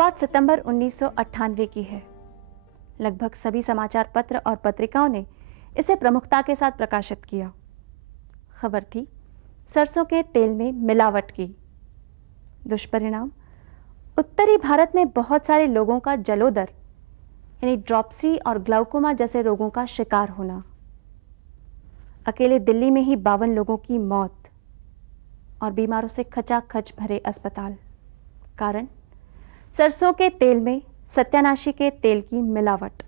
बात सितंबर 1998 की है। लगभग सभी समाचार पत्र और पत्रिकाओं ने इसे प्रमुखता के साथ प्रकाशित किया। खबर थी सरसों के तेल में मिलावट की। दुष्परिणाम, उत्तरी भारत में बहुत सारे लोगों का जलोदर यानी ड्रॉप्सी और ग्लाउकोमा जैसे रोगों का शिकार होना। अकेले दिल्ली में ही 52 लोगों की मौत और बीमारों से खचाखच भरे अस्पताल। कारण सरसों के तेल में सत्यानाशी के तेल की मिलावट।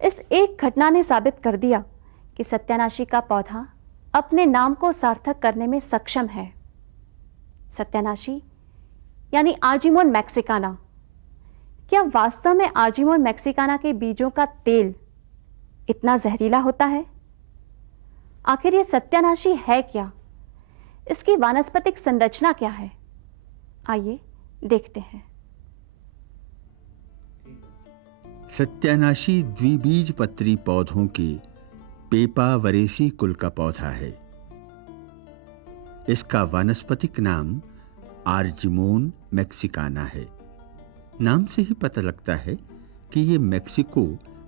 इस एक घटना ने साबित कर दिया कि सत्यानाशी का पौधा अपने नाम को सार्थक करने में सक्षम है। सत्यानाशी यानी आर्जिमोन मैक्सिकाना। क्या वास्तव में आर्जिमोन मैक्सिकाना के बीजों का तेल इतना जहरीला होता है? आखिर ये सत्यानाशी है क्या? इसकी वानस्पतिक संरचना क्या है? आइए देखते हैं। सत्यानाशी द्विबीजपत्री पौधों के पेपावरेसी कुल का पौधा है। इसका वानस्पतिक नाम आर्जिमोन मैक्सिकाना है। नाम से ही पता लगता है कि ये मैक्सिको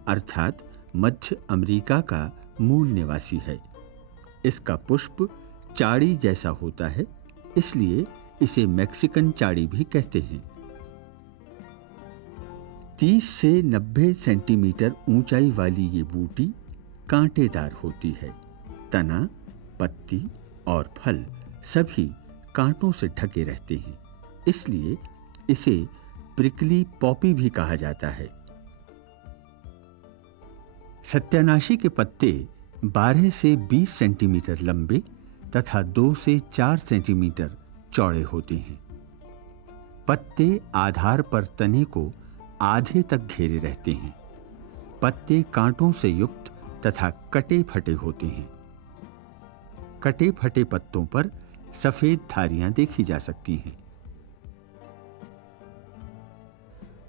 अर्थात मध्य अमेरिका का मूल निवासी है। इसका पुष्प चाड़ी जैसा होता है, इसलिए इसे मैक्सिकन चाड़ी भी कहते हैं। 30 से 90 सेंटीमीटर ऊंचाई वाली ये बूटी कांटेदार होती है। तना, पत्ती और फल सभी कांटों से ढके रहते हैं, इसलिए इसे प्रिकली पॉपी भी कहा जाता है। सत्यानाशी के पत्ते 12 से 20 सेंटीमीटर लंबे तथा 2 से 4 सेंटीमीटर चौड़े होते हैं। पत्ते आधार पर तने को आधे तक घेरे रहते हैं। पत्ते कांटों से युक्त तथा कटे फटे होते हैं। कटे फटे पत्तों पर सफेद धारियां देखी जा सकती हैं।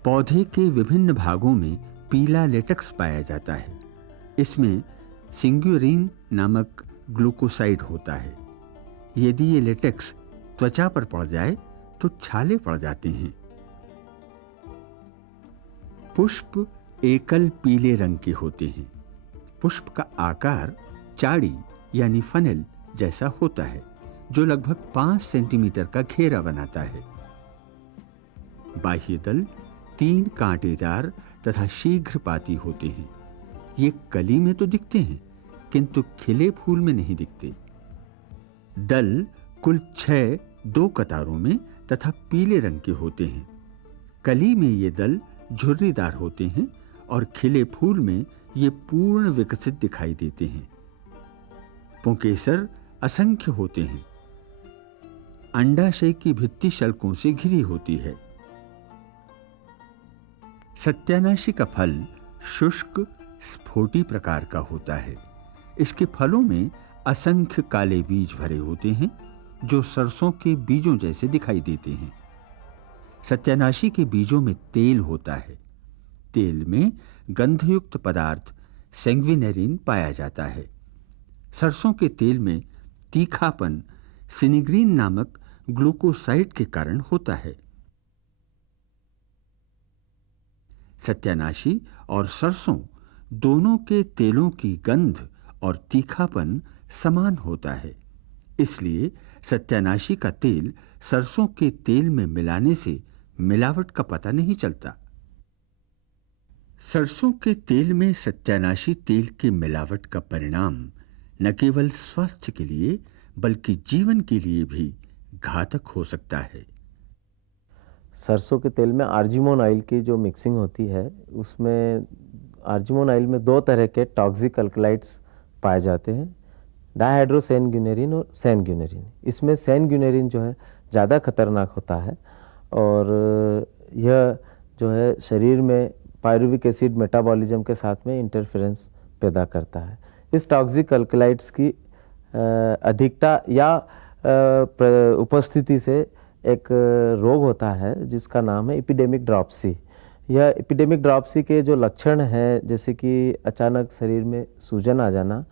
पौधे के विभिन्न भागों में पीला लेटेक्स पाया जाता है। इसमें सिंग्यूरिन नामक ग्लूकोसाइड होता है। यदि ये लेटेक्स त्वचा पर पड़ जाए तो छाले पड़ जाते हैं। पुष्प एकल पीले रंग के होते हैं। पुष्प का आकार चाड़ी यानी फनेल जैसा होता है, जो लगभग 5 सेंटीमीटर का घेरा बनाता है। बाह्य दल 3 कांटेदार तथा शीघ्रपाती होते हैं। ये कली में तो दिखते हैं, किंतु खिले फूल में नहीं दिखते। दल कुल 6 2 कतारों में तथा पीले रंग के होते हैं। कली में ये दल झुर्रीदार होते हैं और खिले फूल में ये पूर्ण विकसित दिखाई देते हैं। पुंकेसर असंख्य होते हैं। अंडाशय की भित्ति शल्कों से घिरी होती है। सत्यानाशी का फल शुष्क स्फोटी प्रकार का होता है। इसके फलों में असंख्य काले बीज भरे होते हैं, जो सरसों के बीजों जैसे दिखाई देते हैं। सत्यानाशी के बीजों में तेल होता है। तेल में गंधयुक्त पदार्थ सैंग्विनेरिन पाया जाता है। सरसों के तेल में तीखापन सिनिग्रीन नामक ग्लूकोसाइड के कारण होता है। सत्यानाशी और सरसों दोनों के तेलों की गंध और तीखापन समान होता है, इसलिए सत्यानाशी का तेल सरसों के तेल में मिलाने से मिलावट का पता नहीं चलता। सरसों के तेल में सत्यानाशी तेल की मिलावट का परिणाम न केवल स्वास्थ्य के लिए बल्कि जीवन के लिए भी घातक हो सकता है। सरसों के तेल में आर्जिमोन ऑयल की जो मिक्सिंग होती है, उसमें आर्जिमोन ऑयल में 2 तरह के टॉक्सिक अल्कलाइड्स पाए जाते हैं, डायहाइड्रोसैनग्यूनेरिन और सैनग्यूनेरिन। इसमें सैनग्यूनेरिन जो है ज़्यादा खतरनाक होता है और यह जो है शरीर में पायरुविक एसिड मेटाबॉलिज्म के साथ में इंटरफेरेंस पैदा करता है। इस टॉक्सिक अल्कलाइड्स की अधिकता या उपस्थिति से एक रोग होता है जिसका नाम है एपिडेमिक ड्रॉप्सी। यह एपिडेमिक ड्रॉप्सी के जो लक्षण हैं, जैसे कि अचानक शरीर में सूजन आ जाना,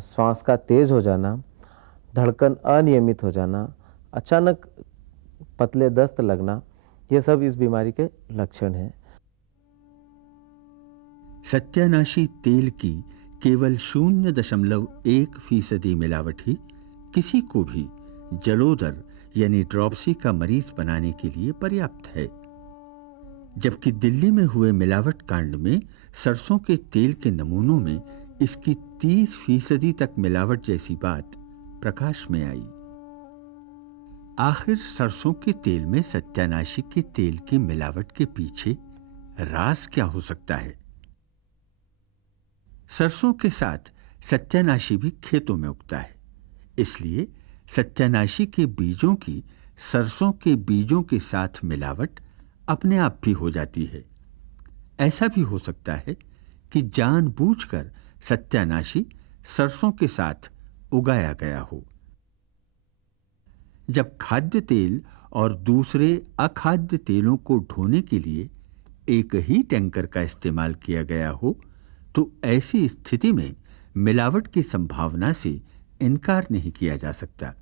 श्वास का तेज हो जाना, धड़कन अनियमित हो जाना, अचानक पतले दस्त लगना, ये सब इस बीमारी के लक्षण हैं। सत्यानाशी तेल की केवल 0.1% मिलावट ही किसी को भी जलोदर यानी ड्रॉप्सी का मरीज बनाने के लिए पर्याप्त है, जबकि दिल्ली में हुए मिलावट कांड में सरसों के तेल के नमूनों में इसकी 30% तक मिलावट जैसी बात प्रकाश में आई। आखिर सरसों के तेल में सत्यानाशी के तेल की मिलावट के पीछे राज क्या हो सकता है? सरसों के साथ सत्यानाशी भी खेतों में उगता है, इसलिए सत्यानाशी के बीजों की सरसों के बीजों के साथ मिलावट अपने आप भी हो जाती है। ऐसा भी हो सकता है कि जानबूझकर सत्यानाशी सरसों के साथ उगाया गया हो। जब खाद्य तेल और दूसरे अखाद्य तेलों को ढोने के लिए एक ही टैंकर का इस्तेमाल किया गया हो, तो ऐसी स्थिति में मिलावट की संभावना से इनकार नहीं किया जा सकता।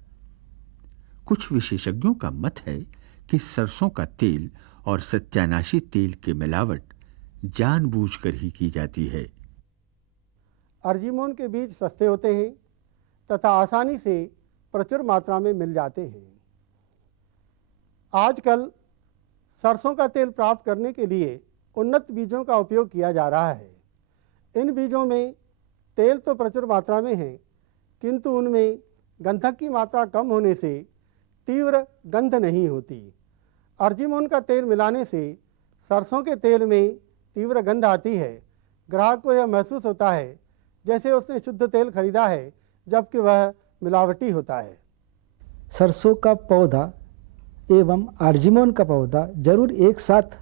कुछ विशेषज्ञों का मत है कि सरसों का तेल और सत्यानाशी तेल की मिलावट जानबूझकर ही की जाती है। अर्जिमोन के बीज सस्ते होते हैं तथा आसानी से प्रचुर मात्रा में मिल जाते हैं। आजकल सरसों का तेल प्राप्त करने के लिए उन्नत बीजों का उपयोग किया जा रहा है। इन बीजों में तेल तो प्रचुर मात्रा में है, किंतु उनमें गंधक की मात्रा कम होने से तीव्र गंध नहीं होती। अर्जिमोन का तेल मिलाने से सरसों के तेल में तीव्र गंध आती है। ग्राहक को यह महसूस होता है जैसे उसने शुद्ध तेल खरीदा है, जबकि वह मिलावटी होता है। सरसों का पौधा एवं अर्जिमोन का पौधा जरूर एक साथ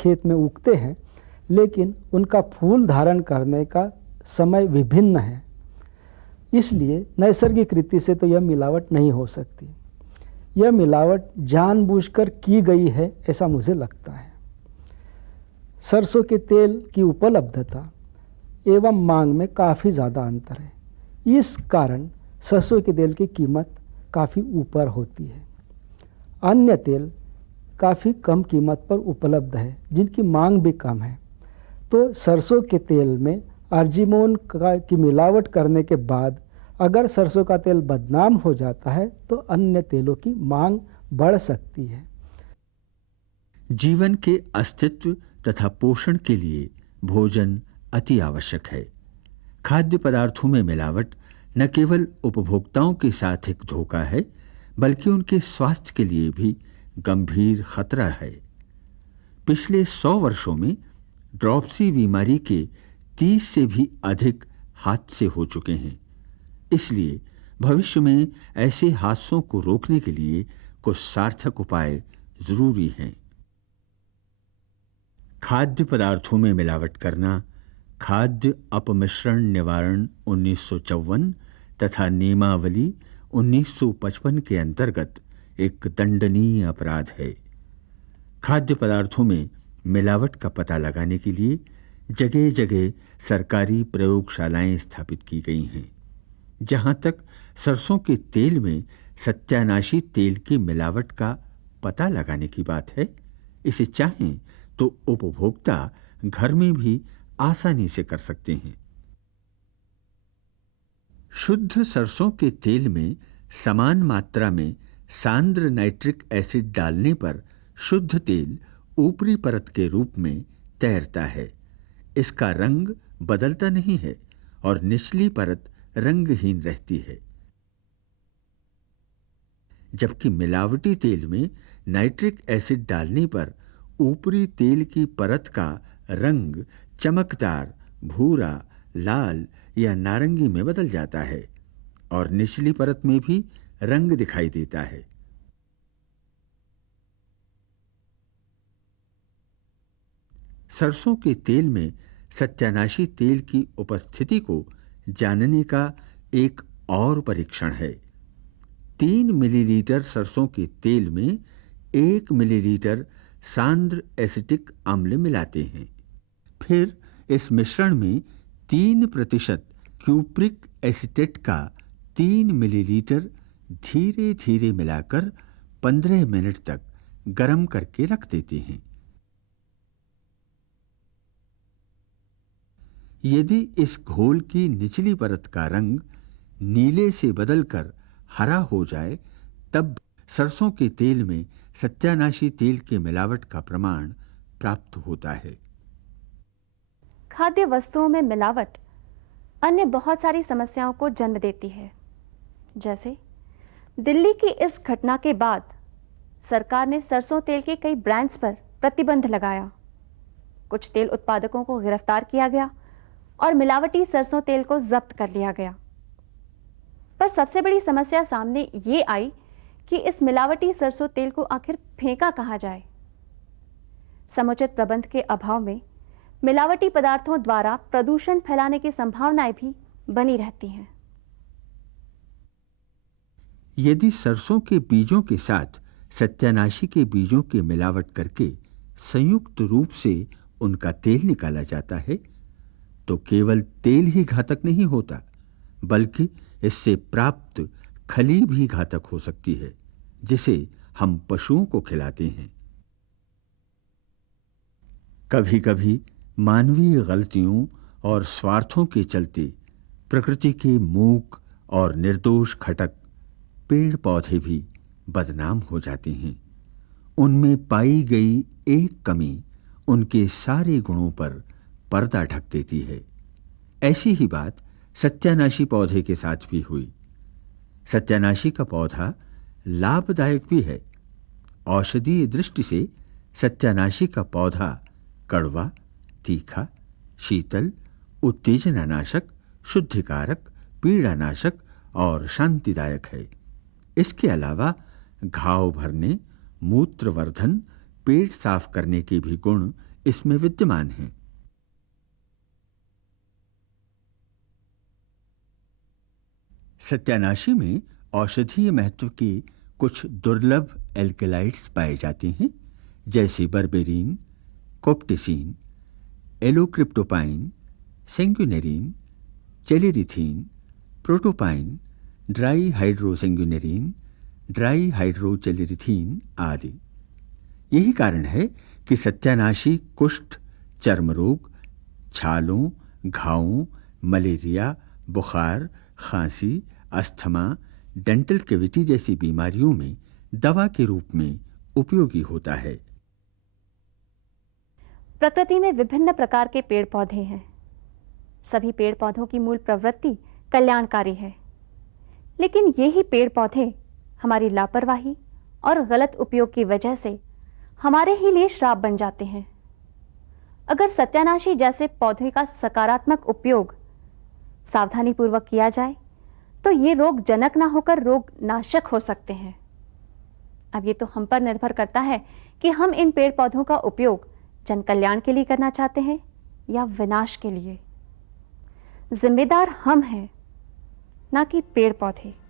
खेत में उगते हैं, लेकिन उनका फूल धारण करने का समय विभिन्न है, इसलिए नैसर्गिक रीति से तो यह मिलावट नहीं हो सकती। यह मिलावट जानबूझकर की गई है, ऐसा मुझे लगता है। सरसों के तेल की उपलब्धता एवं मांग में काफ़ी ज़्यादा अंतर है। इस कारण सरसों के तेल की कीमत काफ़ी ऊपर होती है। अन्य तेल काफ़ी कम कीमत पर उपलब्ध है, जिनकी मांग भी कम है। तो सरसों के तेल में अर्जिमोन की मिलावट करने के बाद अगर सरसों का तेल बदनाम हो जाता है तो अन्य तेलों की मांग बढ़ सकती है। जीवन के अस्तित्व तथा पोषण के लिए भोजन अति आवश्यक है। खाद्य पदार्थों में मिलावट न केवल उपभोक्ताओं के साथ एक धोखा है, बल्कि उनके स्वास्थ्य के लिए भी गंभीर खतरा है। पिछले 100 वर्षों में ड्रॉप्सी बीमारी के 30 से भी अधिक हादसे हो चुके हैं। इसलिए भविष्य में ऐसे हादसों को रोकने के लिए कुछ सार्थक उपाय जरूरी हैं। खाद्य पदार्थों में मिलावट करना खाद्य अपमिश्रण निवारण 1954 तथा नियमावली 1955 के अंतर्गत एक दंडनीय अपराध है। खाद्य पदार्थों में मिलावट का पता लगाने के लिए जगह जगह सरकारी प्रयोगशालाएं स्थापित की गई हैं। जहां तक सरसों के तेल में सत्यानाशी तेल की मिलावट का पता लगाने की बात है, इसे चाहें तो उपभोक्ता घर में भी आसानी से कर सकते हैं। शुद्ध सरसों के तेल में समान मात्रा में सांद्र नाइट्रिक एसिड डालने पर शुद्ध तेल ऊपरी परत के रूप में तैरता है। इसका रंग बदलता नहीं है और निचली परत रंगहीन रहती है। जबकि मिलावटी तेल में नाइट्रिक एसिड डालने पर ऊपरी तेल की परत का रंग चमकदार भूरा, लाल या नारंगी में बदल जाता है और निचली परत में भी रंग दिखाई देता है। सरसों के तेल में सत्यानाशी तेल की उपस्थिति को जानने का एक और परीक्षण है। 3 मिलीलीटर सरसों के तेल में 1 मिलीलीटर सांद्र एसिटिक अम्ल मिलाते हैं। फिर इस मिश्रण में 3% क्यूप्रिक एसिटेट का 3 मिलीलीटर धीरे धीरे मिलाकर 15 मिनट तक गर्म करके रख देते हैं। यदि इस घोल की निचली परत का रंग नीले से बदलकर हरा हो जाए, तब सरसों के तेल में सत्यानाशी तेल के मिलावट का प्रमाण प्राप्त होता है। खाद्य वस्तुओं में मिलावट अन्य बहुत सारी समस्याओं को जन्म देती है। जैसे दिल्ली की इस घटना के बाद सरकार ने सरसों तेल के कई ब्रांड्स पर प्रतिबंध लगाया। कुछ तेल उत्पादकों को गिरफ्तार किया गया और मिलावटी सरसों तेल को जब्त कर लिया गया। पर सबसे बड़ी समस्या सामने ये आई कि इस मिलावटी सरसों तेल को आखिर फेंका कहाँ जाए। समुचित प्रबंध के अभाव में मिलावटी पदार्थों द्वारा प्रदूषण फैलाने की संभावनाएं भी बनी रहती हैं। यदि सरसों के बीजों के साथ सत्यानाशी के बीजों की मिलावट करके संयुक्त रूप से उनका तेल निकाला जाता है, तो केवल तेल ही घातक नहीं होता, बल्कि इससे प्राप्त खली भी घातक हो सकती है, जिसे हम पशुओं को खिलाते हैं। कभी-कभी मानवीय गलतियों और स्वार्थों के चलते प्रकृति के मूक और निर्दोष घटक पेड़ पौधे भी बदनाम हो जाते हैं। उनमें पाई गई एक कमी उनके सारे गुणों पर पर्दा ढक देती है। ऐसी ही बात सत्यानाशी पौधे के साथ भी हुई। सत्यानाशी का पौधा लाभदायक भी है। औषधीय दृष्टि से सत्यानाशी का पौधा कड़वा, तीखा, शीतल, उत्तेजनानाशक, शुद्धिकारक, पीड़ानाशक और शांतिदायक है। इसके अलावा घाव भरने, मूत्रवर्धन, पेट साफ करने के भी गुण इसमें विद्यमान हैं। सत्यानाशी में औषधीय महत्व के कुछ दुर्लभ एल्केलाइड्स पाए जाते हैं, जैसे बर्बेरीन, कोप्टिसिन, एलोक्रिप्टोपाइन, सेंग्यूनेरिन, चेलेरिथीन, प्रोटोपाइन, ड्राई हाइड्रोसेंग्यूनेरिन, ड्राई हाइड्रोचेलेरिथीन आदि। यही कारण है कि सत्यानाशी कुष्ठ, चर्म रोग, छालों, घावों, मलेरिया, बुखार, खांसी, अस्थमा, डेंटल कैविटी जैसी बीमारियों में दवा के रूप में उपयोगी होता है। प्रकृति में विभिन्न प्रकार के पेड़ पौधे हैं। सभी पेड़ पौधों की मूल प्रवृत्ति कल्याणकारी है, लेकिन यही पेड़ पौधे हमारी लापरवाही और गलत उपयोग की वजह से हमारे ही लिए श्राप बन जाते हैं। अगर सत्यानाशी जैसे पौधे का सकारात्मक उपयोग सावधानीपूर्वक किया जाए तो ये रोगजनक ना होकर रोग नाशक हो सकते हैं। अब ये तो हम पर निर्भर करता है कि हम इन पेड़ पौधों का उपयोग जन कल्याण के लिए करना चाहते हैं या विनाश के लिए। जिम्मेदार हम हैं, ना कि पेड़ पौधे।